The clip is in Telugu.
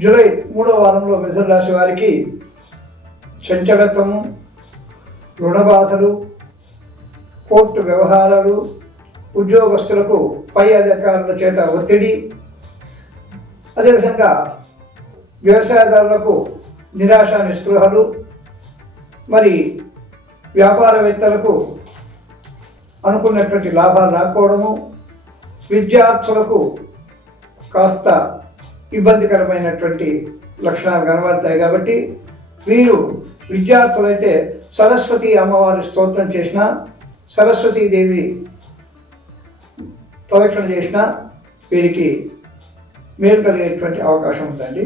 జూలై మూడో వారంలో రాశి వారికి చంచలత్వము రుణబాధలు కోర్టు వ్యవహారాలు ఉద్యోగస్తులకు పై అధికారుల చేత ఒత్తిడి అదేవిధంగా వ్యవసాయదారులకు నిరాశ నిస్పృహలు మరి వ్యాపారవేత్తలకు అనుకున్నటువంటి లాభాలు రాకపోవడము విద్యార్థులకు కాస్త ఇబ్బందికరమైనటువంటి లక్షణాలు కనబడతాయి కాబట్టి వీరు విద్యార్థులైతే సరస్వతి అమ్మవారి స్తోత్రం చేసిన సరస్వతీదేవి ప్రదక్షిణ చేసిన వీరికి మేలు కలిగేటువంటి అవకాశం ఉందండి.